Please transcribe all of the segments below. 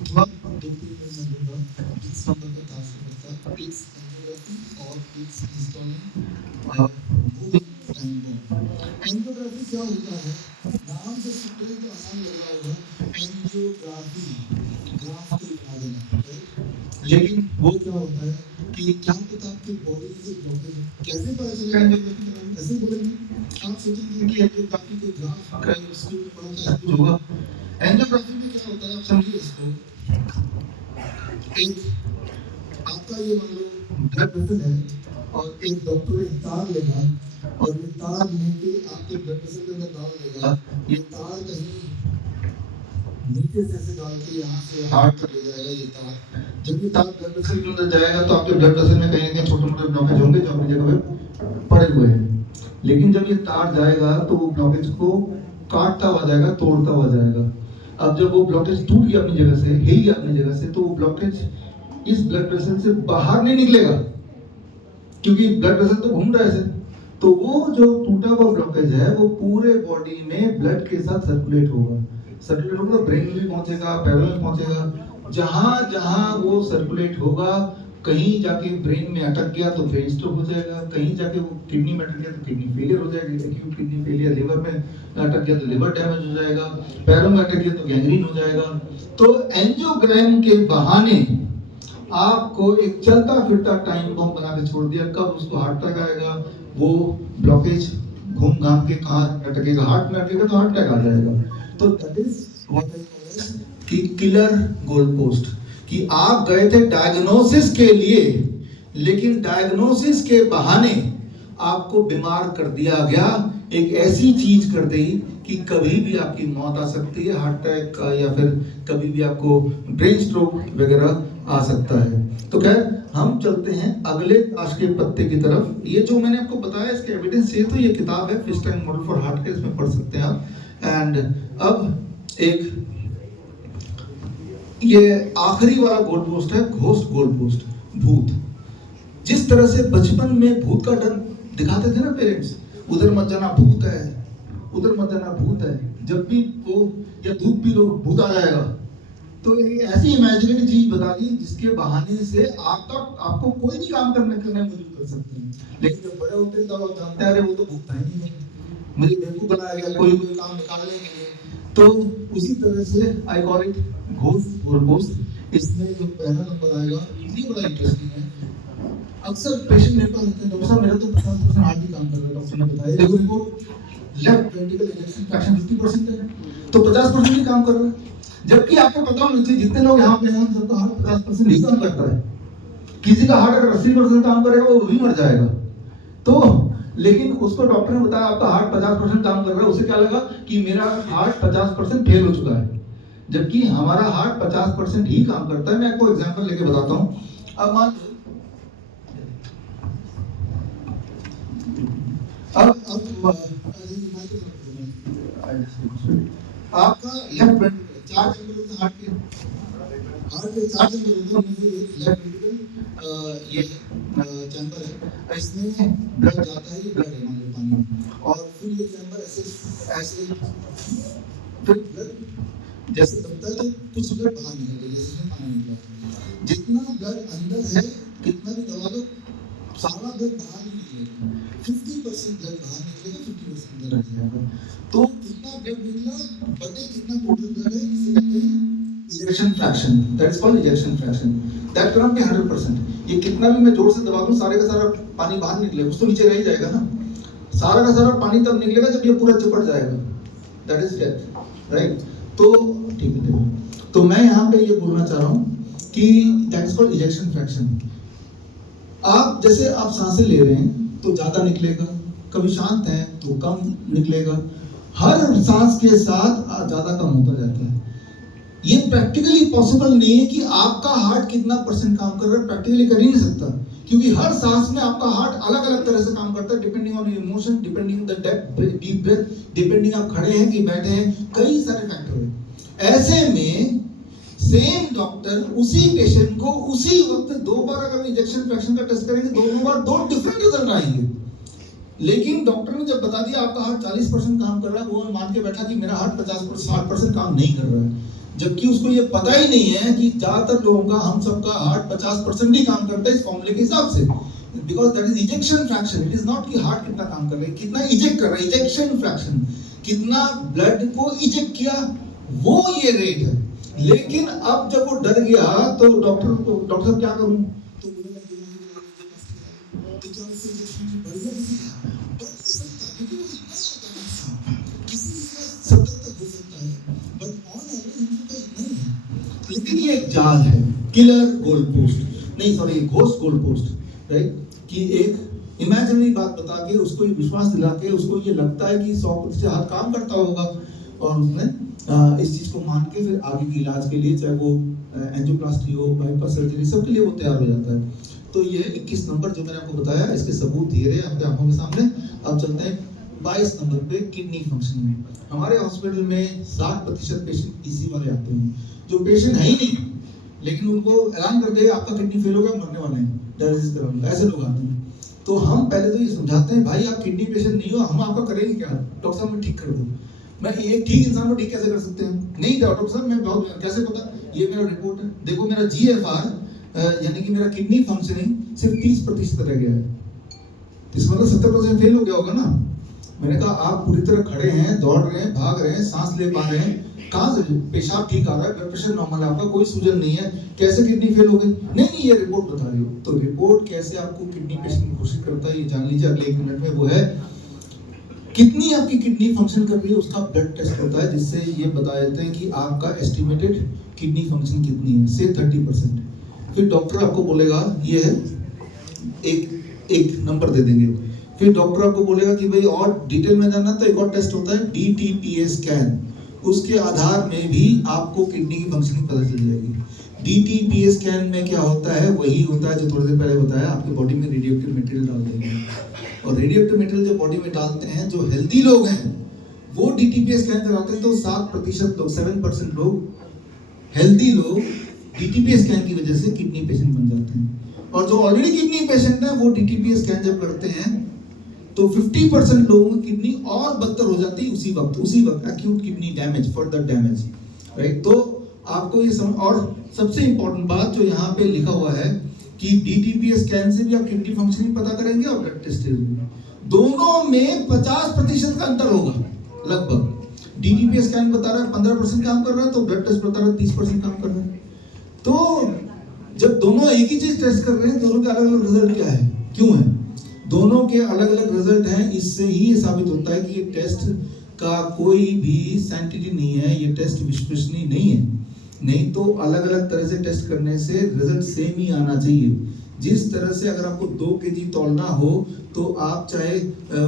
थोड़ा दो तीन मिनट में दूंगा। इस नंबर का टास्क होता है इट्स एंजियोग्राफी और it's installing both time bomb. Angiography क्या होता है? नाम से सुनते हैं तो आसान लग रहा होगा, एंजियोग्राफी, ग्राफ को उठा देना, राइट? लेकिन वो क्या होता है कि क्या पता आपके बॉडी में से ब्लॉकेज है, कैसे पता चलेगा एंजियोग्राफी के बारे में? ऐसे बोलेंगे आप सोचेंगे कि एंजियोग्राफी कोई ग्राफ का स्कूल में पढ़ा था, ऐसा कुछ होगा। एंजियोग्राफी में क्या होता है आप समझिए इसको। एक आपका ये मान लो ब्लड वेसल है और एक डॉक्टर एक तार लेगा और ये तार लेके आपके ब्लड वेसल के अंदर डाल देगा। ये तार कहीं नीचे से ऐसे डाल के यहाँ से हार्ट तक ले जाएगा ये तार। जब ये तार ब्लड वेसल के अंदर जाएगा तो आपके ब्लड वेसल में कहीं ना कहीं छोटे मोटे ब्लॉकेज होंगे जो अपनी जगह पे पड़े हुए हैं। लेकिन जब ये तार जाएगा तो वो ब्लॉकेज को काटता हुआ जाएगा, तोड़ता हुआ जाएगा। अब जब वो ब्लॉकेज टूट गया अपनी जगह से, हिल गया अपनी जगह से, तो वो ब्लॉकेज इस ब्लड वेसल से बाहर नहीं निकलेगा क्योंकि ब्लड वेसल तो घूम रहा है ऐसे। तो वो जो टूटा हुआ ब्लॉकेज है वो पूरे बॉडी में ब्लड के साथ सर्कुलेट होगा। सर्कुलेट होगा तो ब्रेन में भी पहुंचेगा, पैरों में पहुंचेगा। जहां जहां वो सर्कुलेट होगा, कहीं जाके ब्रेन में अटक गया तो ब्रेन स्ट्रोक हो जाएगा, कहीं जाके वो किडनी में अटक गया तो किडनी फेलियर हो जाएगी, एक्यूट किडनी फेलियर, लिवर में अटक गया तो लिवर डैमेज हो जाएगा, पैरों में अटक गया तो गैंग्रीन हो जाएगा। तो एंजियोग्राम के बहाने आपको एक चलता फिरता टाइम बम बना के छोड़ दिया। कब उसको हार्ट अटैक आएगा, वो ब्लॉकेज घूम घाम के कहाँ अटकेगा, हार्ट में अटकेगा तो हार्ट अटैक आ जाएगा। तो that is what I call कि किलर गोल पोस्ट, कि आप गए थे डायग्नोसिस के लिए, लेकिन डायग्नोसिस के बहाने आपको बीमार कर दिया गया, एक ऐसी चीज कर दी कि कभी भी आपकी मौत आ सकती है, हार्ट अटैक का, या फिर कभी भी आपको ब्रेन स्ट्रोक वगैरह आ सकता है। तो खैर हम चलते हैं अगले ताश के पत्ते की तरफ। ये जो मैंने आपको बताया इसके एविडेंस है, तो ये किताब है फिशटाइन मॉडल फॉर हार्ट केयर, इसमें पढ़ सकते हैं आप। एंड अब एक ये आखिरी वाला गोल पोस्ट है, घोस्ट गोल पोस्ट, भूत। जिस तरह से बचपन में भूत का डर दिखाते थे ना पेरेंट्स, उधर मत जाना भूत है, उधर मत जाना भूत है, जब भी वो या दूध पी लो भूत आ जाएगा। तो एक ऐसी इमेजिनरी चीज बता दी जिसके बहाने से आपको कोई भी काम करने मजबूर कर सकते हैं। लेकिन जब बड़े होते हैं तब आप जानते हैं अरे वो तो भूत है नहीं है, मुझे बेवकूफ बनाया गया कोई काम निकालने के लिए। तो उसी तरह से I call it ghost goal post. इसमें जो पहला नंबर आएगा ये बड़ा इंटरेस्टिंग है। अक्सर पेशेंट मेरे पास आते हैं, डॉक्टर साहब मेरा तो 50% हार्ट ही काम कर रहा है। डॉक्टर ने बताया देखो report, left ventricle ejection fraction 50% है, तो 50% ही काम कर रहा है। जबकि आपको पता होना चाहिए जितने लोग यहाँ पे हैं उन सबका हार्ट 50% ही काम करता है। किसी का हार्ट अगर 80% काम करेगा वो भी मर जाएगा। तो लेकिन उसको डॉक्टर ने बताया आपका हार्ट 50% काम कर रहा है, उसे क्या लगा कि मेरा हार्ट 50% फेल हो चुका है, जबकि हमारा हार्ट 50% ही काम करता है। मैं आपको एग्जांपल लेके बताता हूँ। अब मान आपका लेफ्ट वेंट्रिकल, चार चैम्बर होते हैं हार्ट के चार चैम्बर होते हैं, उनमें से एक लेफ्ट वेंट्रिकल ये चैम्बर है, इसमें ब्लड जाता है, ये ब्लड है मान लो पानी, और फिर ये चैम्बर ऐसे ऐसे फिर ब्लड जैसे दबता है तो कुछ ब्लड बाहर निकलता है, जैसे पानी निकला। जितना ब्लड अंदर है कितना भी दबा दो सारा ब्लड बाहर नहीं निकलेगा, 50% ब्लड बाहर निकलेगा, 50% अंदर रह जाएगा। तो कितना ब्लड निकला बटे कितना टोटल ब्लड है, इसे कहते हैं ejection fraction. That is called ejection fraction. That can not be 100%। ये कितना भी मैं जोर से दबा दूं सारे का सारा पानी बाहर निकलेगा, कुछ तो नीचे रह ही जाएगा ना। सारा का सारा पानी तब निकलेगा जब ये पूरा चिपट जाएगा, दैट इज डेथ, राइट। तो ठीक है, तो मैं यहाँ पे ये बोलना चाह रहा हूँ कि that is called ejection fraction. आप जैसे आप सांसें ले रहे हैं तो ज्यादा निकलेगा, कभी शांत हैं तो कम निकलेगा, हर सांस के साथ ज्यादा कम होता जाता है। ये प्रैक्टिकली पॉसिबल नहीं है कि आपका हार्ट कितना परसेंट काम कर रहा है, प्रैक्टिकली कर ही नहीं सकता, क्योंकि हर सांस में आपका हार्ट अलग अलग तरह से काम करता है, depending on your emotion, depending on the depth deep breath, depending आप खड़े हैं कि बैठे हैं, कई सारे फैक्टर हैं। ऐसे में सेम डॉक्टर उसी पेशेंट को उसी वक्त दो बार अगर इंजेक्शन फ्रैक्शन का टेस्ट करेंगे, दोनों बार दो डिफरेंट रिजल्ट आएंगे। लेकिन डॉक्टर ने जब बता दिया आपका हार्ट 40% काम कर रहा है, वो मान के बैठा कि मेरा हार्ट 50% 60% काम नहीं कर रहा है। जबकि उसको ये पता ही नहीं है कि ज्यादातर लोगों का, हम सबका हार्ट 50% ही काम करता है इस फॉर्मूले के हिसाब से, because that is ejection fraction. It is not कि हार्ट कितना काम कर रहा है, कितना इजेक्ट कर रहा है, इजेक्शन फ्रैक्शन, कितना ब्लड को इजेक्ट किया, वो ये रेट है। लेकिन अब जब वो डर गया तो डॉक्टर साहब क्या करूं, तो बोलेगा कि तो क्या उससे इंजेक्शन बढ़िया नहीं बढ़ नहीं सकता, क्योंकि वो इतना ही होता है, किसी इसमें 70 तक हो सकता है, बट ऑन एवरेज इनका इतना ही है। लेकिन ये एक जाल है, किलर गोल पोस्ट, नहीं sorry ghost goal post, right, कि एक इमेजिनरी बात बता के उसको ये विश्वास दिला के उसको ये लगता है कि 100% हाथ काम करता होगा, और उसने इस चीज को मान के फिर आगे के इलाज के लिए, चाहे वो एंजियोप्लास्टी हो, बाईपास सर्जरी, सबके लिए वो तैयार हो जाता है। तो ये 21 नंबर जो मैंने आपको बताया, इसके सबूत दिए रहे आपके आंखों के सामने। अब चलते हैं 22 नंबर पे, किडनी फंक्शनिंग। हमारे हॉस्पिटल में 60% पेशेंट इसी वाले आते हैं, जो पेशेंट है ही नहीं लेकिन उनको ऐलान कर दे आपका किडनी फेल हो गया, मरने वाले हैं, डायलिसिस कराऊंगा, ऐसे लोग आते हैं। तो हम पहले तो ये समझाते हैं, भाई आप किडनी पेशेंट नहीं हो, हम आपका करेंगे क्या, डॉक्टर साहब मैं ठीक कर दूं। मैं एक ठीक इंसान को ठीक कैसे कर सकते हैं, नहीं डॉक्टर साहब मैं बहुत कैसे पता, ये मेरा रिपोर्ट है, देखो मेरा GFR यानी कि मेरा किडनी फंक्शनिंग सिर्फ 30% रह गया है, इस मतलब 70% फेल हो गया होगा ना। मैंने कहा आप पूरी तरह खड़े हैं, दौड़ रहे हैं, भाग रहे हैं, सांस ले पा रहे हैं, कहाँ से पेशाब ठीक आ रहा है, ब्लड प्रेशर नॉर्मल है आपका, कोई सूजन नहीं है, कैसे किडनी फेल हो गई, नहीं ये रिपोर्ट बता रही हो। तो रिपोर्ट कैसे आपको किडनी पेशेंट की घोषित करता है ये जान लीजिए अगले 1 मिनट में। वो है कितनी आपकी किडनी फंक्शन कर रही है, उसका ब्लड टेस्ट होता है, जिससे ये बता देते हैं कि आपका एस्टिमेटेड किडनी फंक्शन कितनी है, से 30%। फिर डॉक्टर आपको बोलेगा, ये है एक नंबर दे देंगे, फिर डॉक्टर आपको बोलेगा कि भाई और डिटेल में जानना तो एक और टेस्ट होता है DTPA स्कैन, उसके आधार में भी आपको किडनी की फंक्शनिंग पता चल जाएगी। DTPA स्कैन में क्या होता है, वही होता है जो थोड़ी देर पहले बताया, आपके बॉडी में रेडियोएक्टिव मटेरियल डाल देंगे, और रेडियोएक्टिव मटेरियल जो बॉडी में डालते हैं, जो हेल्दी लोग हैं वो DTPA स्कैन कराते हैं, तो 7% लोग, 7% लोग हेल्दी लोग DTPA स्कैन की वजह से किडनी पेशेंट बन जाते हैं, और जो ऑलरेडी किडनी पेशेंट है वो DTPA स्कैन जब करते हैं तो 50% लोगों की किडनी और बदतर हो जाती है उसी वक्त acute kidney damage, further damage, right. तो आपको ये समझ, और सबसे इंपॉर्टेंट बात जो यहाँ पे लिखा हुआ है कि DTPA स्कैन से भी आप किडनी फंक्शनिंग पता करेंगे और ब्लड टेस्ट दोनों में 50% का अंतर होगा लगभग। DTPA स्कैन बता रहा है 15% काम कर रहा है, तो ब्लड टेस्ट बता रहा है 30% काम कर रहा है। तो जब दोनों एक ही चीज टेस्ट कर रहे हैं, दोनों के अलग अलग रिजल्ट क्या है, क्यों है, दोनों के अलग अलग रिजल्ट हैं, इससे ही ये साबित होता है कि ये टेस्ट का कोई भी सैंटिटी नहीं है, ये टेस्ट विश्वसनीय नहीं है। नहीं तो अलग अलग तरह से टेस्ट करने से रिजल्ट सेम ही आना चाहिए। जिस तरह से अगर आपको 2 kg तौलना हो तो आप चाहे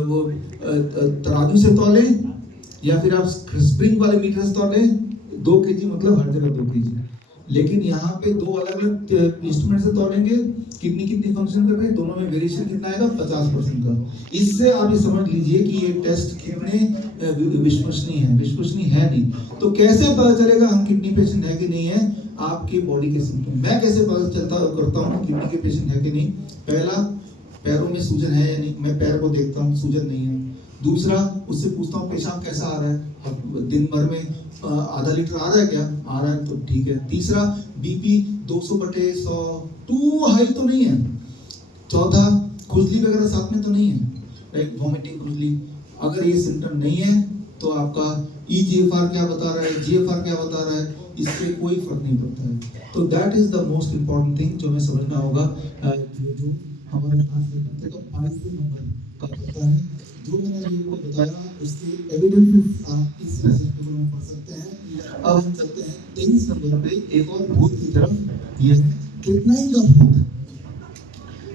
वो तराजू से तौलें या फिर आप स्प्रिंग वाले मीटर से तौलें, 2 kg मतलब हर जगह 2 kg। लेकिन यहाँ पे 2 अलग अलग इंस्ट्रूमेंट से तौलेंगे, कितनी फंक्शन कर रहे हैं, दोनों में वेरिएशन कितना आएगा, 50% का। इससे आप ये समझ लीजिए कि ये टेस्ट कितने विश्वसनीय है नहीं। तो कैसे पता चलेगा हम किडनी पेशेंट है कि नहीं है, आपके बॉडी के सिम्टम। मैं कैसे पता करता हूँ किडनी के पेशेंट है कि नहीं, पहला पैरों में सूजन है या नहीं, मैं पैर को देखता हूँ, सूजन नहीं है। दूसरा, उससे पूछता हूँ पेशाब कैसा आ रहा है, दिन भर में आधा लीटर आ रहा है क्या, आ रहा है तो ठीक है। तीसरा, BP 200/100 टू हाई तो नहीं है। चौथा, खुजली वगैरह साथ में तो नहीं है, लाइक वॉमिटिंग, खुजली। अगर ये सिम्टम नहीं है तो आपका EGFR क्या बता रहा है, GFR क्या बता रहा है, इससे कोई फर्क नहीं पड़ता है। तो that is the most important thing जो हमें समझना होगा, जो हमारे पास का 22 नंबर का पता है। जो मैंने आपको बताया उसके एविडेंस आप इस रिसर्च पेपर में पढ़ सकते हैं। अब हम चलते हैं 23 नंबर पे, एक और भूत की तरफ। ये है क्रिएटिनिन का भूत।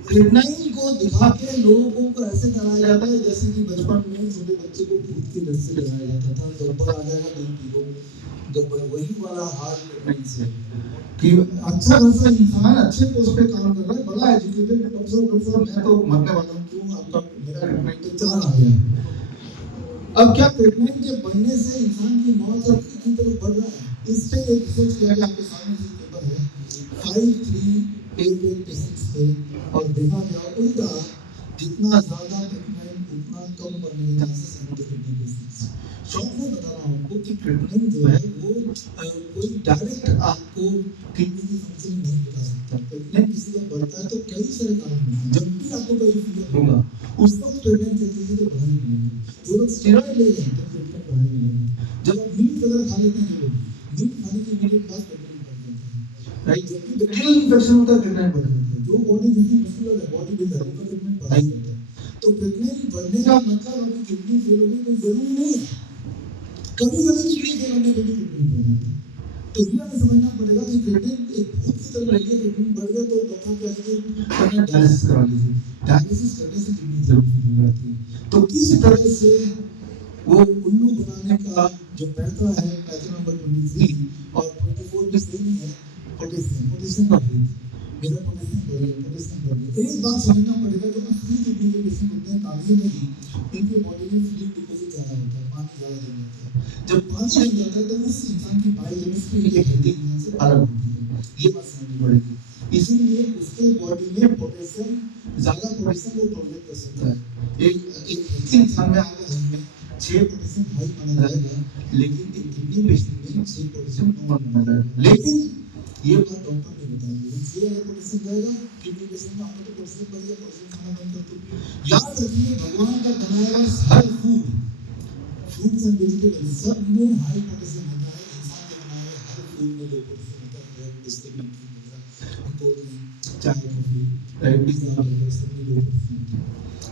क्रिएटिनिन को दिखा के लोगों को ऐसे डराया जाता है जैसे कि बचपन में छोटे बच्चे को भूत के डर से डराया जाता था, गब्बर आ जाएगा नहीं पीलो, गब्बर, वही वाला हाल क्रिएटिनिन से। कि अच्छा खासा इंसान अच्छे पोस्ट पे काम कर रहा है, बड़ा एजुकेटेड, डॉक्टर मैं तो मरने वाला हूँ, क्यों आपका मेरा क्रिएटिनिन तो 4 आ गया। अब क्या क्रिएटिनिन के बढ़ने से इंसान की मौत की तरफ बढ़ रहा है? इस पे एक रिसर्च किया गया, आपके सामने से पेपर है, 5388 पेशेंट्स पे, और देखा गया उल्टा, जितना ज्यादा क्रिएटिनिन उतना कम बढ़ने के चांसेस हैं किडनी डिसीज। शॉर्ट में बता रहा हूँ आपको कि ट्रीटमेंट जो है वो कोई डायरेक्ट आपको किडनी की फंक्शन नहीं बता सकता। प्रेगनेंट किसी का बढ़ता है तो कई सारे कारण होते हैं। जब भी आपको कोई फीवर होगा उस वक्त प्रेगनेंट चलती है तो बाहर मिलेंगे। जो लोग स्टेरॉइड ले रहे हैं तो प्रेगनेंट बाहर मिलेंगे। जब आप मीट वगैरह खा लेते हैं, जो मीट खाने के इमीडिएट बाद प्रेगनेंट बढ़ जाता है, राइट। जब भी बैक्टीरियल इन्फेक्शन होता है प्रेगनेंट बढ़ जाता है। जो बॉडी जितनी मस्कुलर है, बॉडी बिल्डर है, तो प्रेगनेंट बढ़ा ही जाता है। तो प्रेगनेंट बढ़ने का मतलब अभी किडनी फेल हो गई कोई जरूरी नहीं है। कभी कभी किडनी फेल होने पे भी प्रेगनेंट बढ़ जाती है। तो ये हमें समझना पड़ेगा कि प्रेगनेंट एक भूत की तरह लगी है, प्रेगनेंट बढ़ गया तो डॉक्टर कहेंगे डायलिसिस करा लीजिए। डायलिसिस करने से किडनी जरूर फेल हो जाती है। तो किस तरह से वो उल्लू बनाने का जो पैटर्न है, पैटर्न नंबर 23 और 24 भी सेम है। पोटेशियम का भूत, मेरा पोटेशियम बढ़ गया, पोटेशियम बढ़ गया। एक बात समझना पड़ेगा, जो असली किडनी के पेशेंट होते हैं कागजी में भी, इनके बॉडी में फ्लूइड डिपॉजिट ज़्यादा होता है, पानी ज़्यादा जम जाता है। जब पानी जम जाता है तो उस इंसान की बायोकेमिस्ट्री एक हेल्दी इंसान से अलग होती है। ये बात समझनी पड़ेगी। इसीलिए उसके बॉडी में पोटेशियम, ज़्यादा पोटेशियम वो टॉलरेट कर सकता है। एक हेल्दी इंसान में अगर हमें 6 पोटेशियम हाई माना जाएगा, लेकिन एक किडनी पेशेंट में 6 पोटेशियम नॉर्मल माना जाएगा। लेकिन ये बात डॉक्टर ने बताई, ये अगर पोटेशियम जाएगा किडनी पेशेंट में, आपको तो पोटेशियम बढ़ गया, पोटेशियम खाना बंद कर दो। याद रखिए, भगवान का बनाया हुआ हर फूड, फ्रूट्स एंड वेजिटेबल सब में हाई पोटेशियम होता है। इंसान के बनाए हुए हर फूड में लो पोटेशियम होता है। ब्रेड, बिस्किट, नमकीन वगैरह, कोल्ड ड्रिंक, चाय, कॉफी, राइट, पिज्जा, बर्गर सब में लो पोटेशियम होता है।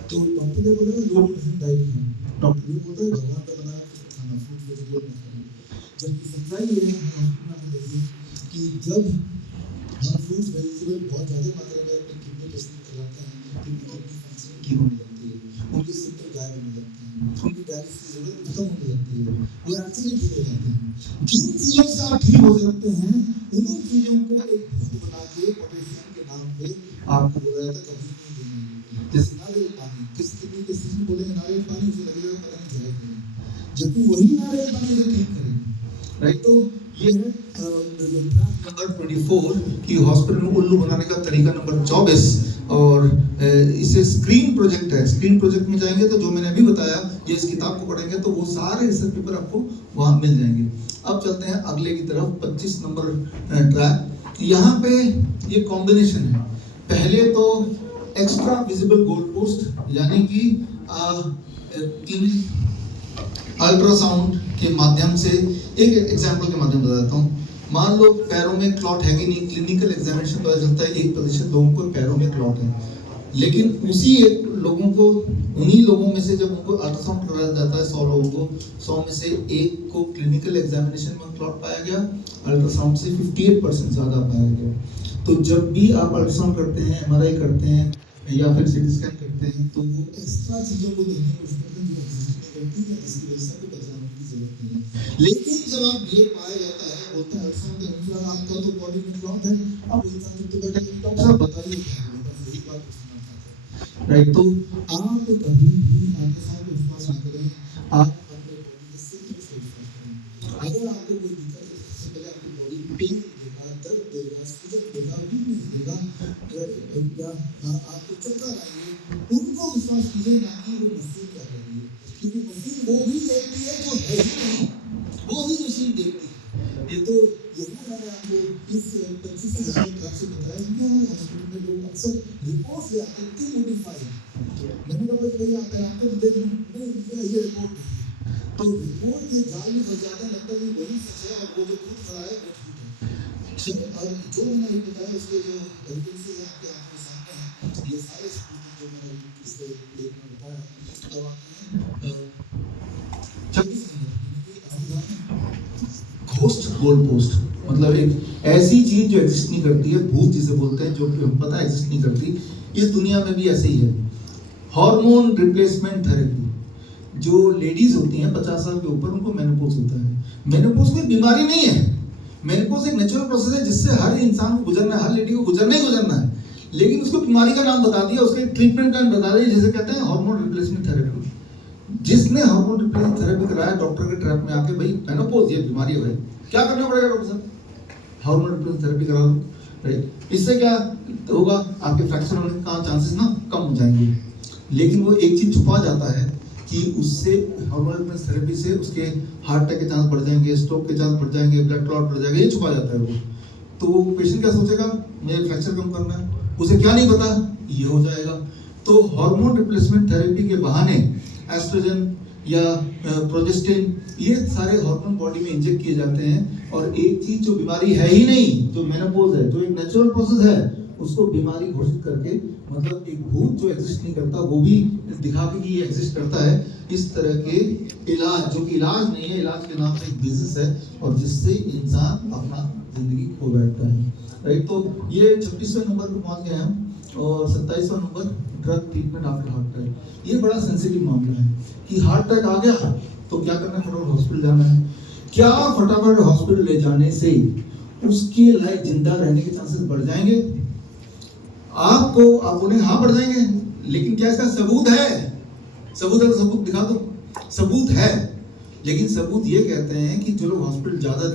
तो डॉक्टर ने बोला लो पोटेशियम डाइट खाओ। डॉक्टर ये बोलता है भगवान का बनाया हुआ खाना, फ्रूट वेजिटेबल मत खाओ। जबकि सच्चाई ये है कि जब हम फ्रूट्स वेजिटेबल बहुत ज़्यादा मात्रा में अपनी किडनी पेशेंट खिलाते हैं, तो उनकी किडनी फंक्शन की होने लगती है, उनके सिम्टम गायब होने लगते हैं, उनकी डायलिसिस की जरूरत खत्म होने लगती है, वो एक्चुअली ठीक हो जाते हैं। जिन चीज़ों से आप ठीक हो सकते हैं, उन्हीं चीज़ों को एक भूत बना के पोटेशियम के नाम पे आपको बोला जाता है, कभी नहीं देना। जैसे नारियल पानी, किस किडनी पेशेंट को बोलेंगे नारियल पानी, उसे लगेगा पता नहीं जाएगा, जबकि वही नारियल पानी से ठीक करेगा, राइट। तो ये है नंबर 24 की हॉस्पिटल में उल्लू बनाने का तरीका नंबर 24। और इसे स्क्रीन प्रोजेक्ट है। स्क्रीन प्रोजेक्ट में जाएंगे तो जो मैंने अभी बताया, ये इस किताब को पढ़ेंगे तो वो सारे रिसर्च पेपर आपको वहाँ मिल जाएंगे। अब चलते हैं अगले की तरफ, 25 नंबर ट्रैक। यहाँ पे ये कॉम्बिनेशन है। पहले तो एक्स्ट्रा विजिबल गोल पोस्ट, यानी कि अल्ट्रासाउंड के माध्यम से, एक एग्जाम्पल के माध्यम बता देता हूँ। मान लो पैरों में क्लॉट है कि नहीं, क्लिनिकल एग्जामिनेशन पता चलता है 1% लोगों को पैरों में क्लॉट है, लेकिन उसी एक लोगों को, उन्हीं लोगों में से जब उनको अल्ट्रासाउंड कराया जाता है 100 लोगों को, 100 में से एक को क्लिनिकल एग्जामिनेशन में क्लॉट पाया गया, अल्ट्रासाउंड से 58% ज़्यादा पाया गया। तो जब भी आप अल्ट्रासाउंड करते हैं, MRI करते हैं या फिर CT स्कैन करते हैं, तो वो एक्स्ट्रा चीज़ों को देखने की कोशिश करते हैं जो एग्जिस्ट करती है, जिसकी वजह से आपको पहचानने की जरूरत नहीं है। लेकिन जब आप ये पाया जाता है, बोलते हैं अल्ट्रासाउंड के अनुसार आपका तो बॉडी में क्लॉट है, अब इंसान तो बैठे डॉक्टर साहब बताइए यही बात पूछना चाहते हैं, राइट। तो आप कभी भी अल्ट्रासाउंड को विश्वास ना करें, आप अपने बॉडी के सिम्टम्स को विश्वास करें। अगर आपको कोई दिक्कत है, सबसे पहले आपकी बॉडी पेन देगा, दर्द देगा, सूजन देगा, वीकनेस देगा, या आपको चक्कर आएंगे, उनको विश्वास कीजिए, ना कि वो मशीन क्या कर रही है, क्योंकि मशीन वो भी देखती है जो है ही नहीं, वो भी मशीन देखती है। ये तो यही मैंने आपको इस 25 से ज़्यादा से बताया कि हॉस्पिटल में लोग अक्सर रिपोर्ट्स ले आते हैं कि मोडिफाइड। मैंने कहा भाई आप आपको देख नहीं ये रिपोर्ट, तो रिपोर्ट के जाल में फंस जाता है, लगता है वही सच है और वो जो खुद खड़ा है वो झूठ है। और जो मैंने अभी बताया उसके जो एविडेंसेस हैं आपके आपके सामने हैं, ये सारे जो मैंने इससे एक में बताया, तो आते हैं 26 घोस्ट गोल पोस्ट, मतलब एक ऐसी चीज जो एग्जिस्ट नहीं करती है, भूत जिसे बोलते हैं, जो कि हम पता है एग्जिस्ट नहीं करती। इस दुनिया में भी ऐसे ही है। हार्मोन रिप्लेसमेंट थेरेपी, जो लेडीज होती हैं 50 साल के ऊपर, उनको मेनोपॉज होता है। मेनोपॉज कोई बीमारी नहीं है, मेनोपॉज एक नेचुरल प्रोसेस है जिससे हर इंसान को गुजरना है, हर लेडी को गुजरना ही गुजरना है। लेकिन उसको बीमारी का नाम बता दिया, उसके ट्रीटमेंट प्लान बता दिया, जिसे कहते हैं हार्मोन रिप्लेसमेंट थेरेपी। जिसने हार्मोन रिप्लेसमेंट थेरेपी कराया, डॉक्टर के ट्रैप में आके भाई मेनोपॉज ये बीमारी है, भाई क्या करना पड़ेगा डॉक्टर साहब, हार्मोन रिप्लेसमेंट थेरेपी करा दो, राइट। इससे क्या होगा, आपके फ्रैक्चर होने का चांसेस ना कम हो जाएंगे। लेकिन वो एक चीज छुपा जाता है कि उससे हार्मोन थेरेपी से उसके हार्ट अटैक के चांस बढ़ जाएंगे, स्ट्रोक के चांस बढ़ जाएंगे, ब्लड क्लॉट बढ़ जाएगा, ये छुपा जाता है वो। तो पेशेंट क्या सोचेगा, मुझे फ्रैक्चर कम करना है, उसे क्या नहीं पता ये हो जाएगा। तो हार्मोन रिप्लेसमेंट थेरेपी के बहाने एस्ट्रोजन या प्रोजेस्टिन, ये सारे हार्मोन बॉडी में इंजेक्ट किए जाते हैं। और एक चीज जो बीमारी है ही नहीं, जो मेनोपॉज है, जो एक नेचुरल प्रोसेस है, उसको बीमारी घोषित करके, मतलब एक भूत जो एग्जिस्ट नहीं करता वो भी दिखा के कि ये एग्जिस्ट करता है। इस तरह के इलाज, जो कि इलाज नहीं है, इलाज के नाम से एक बिजनेस है, और जिससे इंसान अपना जिंदगी खो बैठता है, राइट। तो ये 26वें नंबर पर पहुंच गए हम, और 27वां number drug treatment after heart attack. ये बड़ा सेंसिटिव मामला है कि हार्ट अटैक आ गया तो क्या करना है, फटाफट हॉस्पिटल जाना है। क्या फटाफट हॉस्पिटल ले जाने से उसके लाइफ जिंदा रहने के चांसेस बढ़ जाएंगे? आप बोले हाँ बढ़ जाएंगे, लेकिन क्या इसका सबूत है? सबूत है तो सबूत दिखा दो। सबूत है, लेकिन सबूत ये कहते हैं कि जो लोग हॉस्पिटल ज्यादा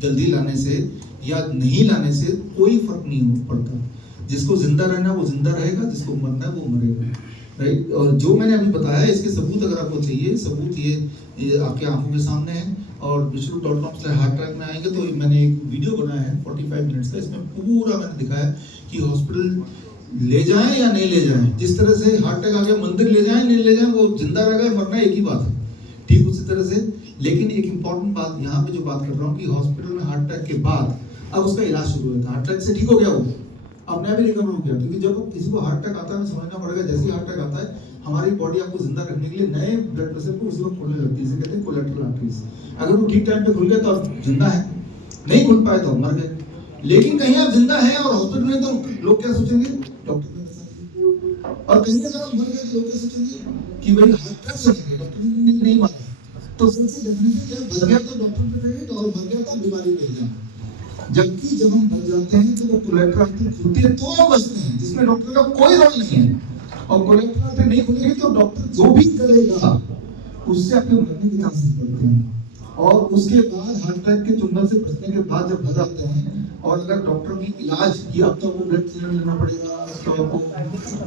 जल्दी लाने से या नहीं लाने से कोई फर्क नहीं पड़ता। जिसको जिंदा रहना वो जिंदा रहेगा, जिसको मरना है वो मरेगा, राइट। और जो मैंने अभी बताया, इसके सबूत अगर आपको चाहिए, सबूत ये आपके आंखों के सामने है। और विष्णु.com हार्ट ट्रैक में आएंगे तो मैंने एक वीडियो बनाया है 45 मिनट्स का, इसमें पूरा मैंने दिखाया कि हॉस्पिटल ले जाएं या नहीं ले जाएं। जिस तरह से हार्ट अटैक आ गया, मंदिर ले जाएं नहीं ले जाएं, वो जिंदा रहेगा मरना एक ही बात है, ठीक उसी तरह से। लेकिन एक इंपॉर्टेंट बात यहाँ पे जो बात कर रहा हूँ कि हॉस्पिटल में हार्ट अटैक के बाद अब उसका इलाज शुरू होता है। हार्ट अटैक से ठीक हो गया, वो अपने आप ही रिकवर हो गया, क्योंकि जब किसी को हार्ट अटैक आता है समझना पड़ेगा, जैसे ही हार्ट अटैक आता है हमारी बॉडी आपको जिंदा रखने के लिए नए ब्लड वेसल को उसी वक्त खोलने लगती है, इसे कहते हैं कोलेटरल आर्टरीज। अगर वो ठीक टाइम पे खुल गया तो आप जिंदा है, नहीं खुल पाए तो मर गए। लेकिन कहीं आप जिंदा हैं और हॉस्पिटल में, तो लोग क्या सोचेंगे, डॉक्टर ने बता। और कहीं अगर आप मर गए तो लोग क्या सोचेंगे कि भाई हार्ट अटैक सोचेंगे, डॉक्टर ने नहीं मारा। तो सोचिए डेफिनेटली क्या, बच गया तो डॉक्टर पे क्रेडिट, और मर गया तो बीमारी पे इल्जाम। जबकि जब हम बच जाते हैं तो वो कोलेटरल आर्टरी खुलती है तो हम बचते हैं, जिसमें डॉक्टर का कोई रोल नहीं है। और कोलेटरल आर्टरी नहीं खुलेगी तो डॉक्टर जो भी करेगा उससे आपके मरने के चांसेस बढ़ते हैं। और उसके बाद हार्ट अटैक के चुंबल से बचने के बाद जब घर आते हैं, और अगर डॉक्टर की इलाज की, अब तो आपको ब्लड थिनर लेना पड़ेगा, तो आपको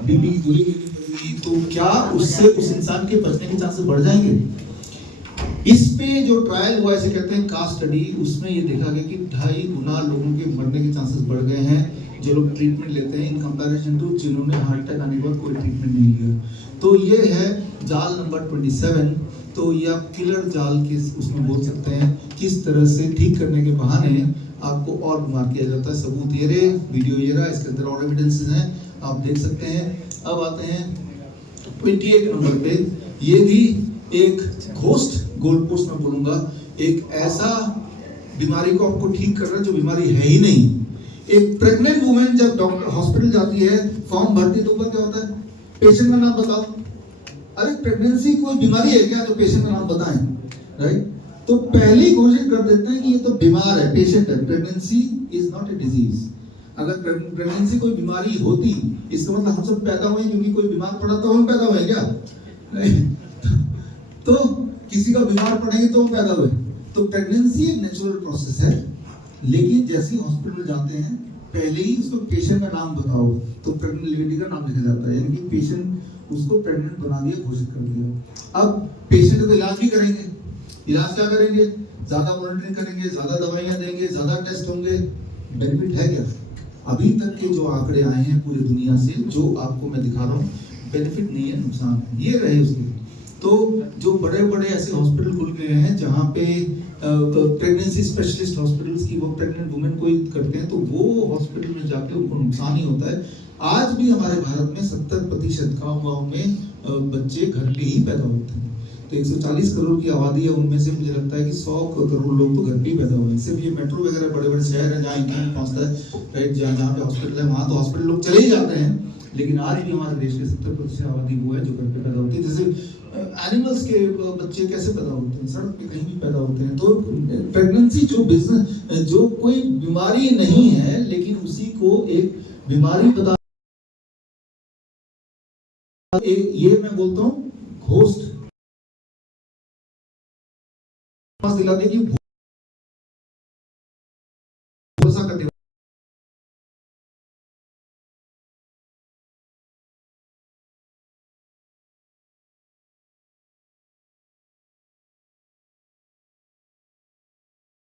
बीपी की गोली लेनी पड़ेगी, तो क्या उससे उस इंसान के बचने के चांसेस बढ़ जाएंगे? इस पे जो ट्रायल हुआ, इसे कहते हैं कास्ट स्टडी, उसमें ये देखा गया कि 2.5 गुना लोगों के मरने के चांसेस बढ़ गए हैं जो लोग ट्रीटमेंट लेते हैं, इन कंपैरिजन टू जिन्होंने हार्ट अटैक आने के बाद कोई ट्रीटमेंट नहीं लिया। तो ये है जाल नंबर 27। तो ये आप किलर जाल के उसमें बोल सकते हैं, किस तरह से ठीक करने के बहाने आपको और बीमार किया जाता है। सबूत ये रहे, वीडियो ये रहा, इसके अंदर और एविडेंसेस हैं, आप देख सकते हैं। अब आते हैं 28 नंबर पे, ये भी एक घोस्ट गोल पोस्ट में बोलूंगा, एक ऐसा बीमारी को आपको ठीक कर रहा है जो बीमारी है ही नहीं। एक प्रेग्नेंट वुमेन जब डॉक्टर हॉस्पिटल जाती है, फॉर्म भरती है, तो ऊपर क्या होता है, पेशेंट का नाम बताओ। अरे प्रेगनेंसी कोई बीमारी है क्या जो पेशेंट का नाम बताएं, राइट? तो पहले ही घोषित कर देते हैं कि ये तो बीमार है, पेशेंट है। Pregnancy is not a disease. अगर प्रेगनेंसी कोई बीमारी होती, इसका मतलब हम सब पैदा हुए क्योंकि कोई बीमार पड़ा तो हम पैदा हुए क्या? तो किसी का बीमार पड़ेंगे तो हम पैदा हुए। तो प्रेगनेंसी एक नेचुरल प्रोसेस है, लेकिन जैसे हॉस्पिटल में जाते हैं पहले ही उसको पेशेंट का नाम बताओ, तो प्रेग्नेंट लेडी का नाम लिखा जाता है, यानी कि पेशेंट उसको प्रेग्नेंट बना दिया, घोषित कर दिया। अब पेशेंट का इलाज भी करेंगे, इलाज क्या करेंगे? ज्यादा मॉनिटरिंग करेंगे, ज्यादा दवाइयां देंगे, ज्यादा टेस्ट होंगे। बेनिफिट है क्या? अभी तक के जो आंकड़े आए हैं पूरी दुनिया से, जो आपको मैं दिखा रहा हूँ, बेनिफिट नहीं है, नुकसान है। ये रहे उसके। तो जो बड़े बड़े ऐसे हॉस्पिटल खुल गए हैं जहाँ पे प्रेगनेंसी स्पेशलिस्ट हॉस्पिटल्स की वो प्रेग्नेंट वुमेन कोई करते हैं, तो वो हॉस्पिटल में जाके उनको नुकसान ही होता है। आज भी हमारे भारत में 70% गाँव में बच्चे घर पे ही पैदा होते हैं। तो 140 करोड़ की आबादी है, उनमें से मुझे लगता है कि 100 करोड़ लोग तो घर पे ही पैदा हुए हैं। सिर्फ ये मेट्रो वगैरह बड़े बड़े शहर हैं जहाँ इंटरनेट पहुँचता है, राइट, जहाँ पे हॉस्पिटल है वहाँ तो हॉस्पिटल लोग चले ही जाते हैं। लेकिन आज भी हमारे देश के 70% आबादी वो है जो घर पे पैदा होती है। जैसे एनिमल्स के बच्चे कैसे पैदा होते हैं, सड़क पे कहीं भी पैदा होते हैं। तो प्रेगनेंसी जो बिजनेस, जो कोई बीमारी नहीं है, लेकिन उसी को एक बीमारी बता, ये मैं बोलता हूँ घोस्ट दिलाने की भरोसा करने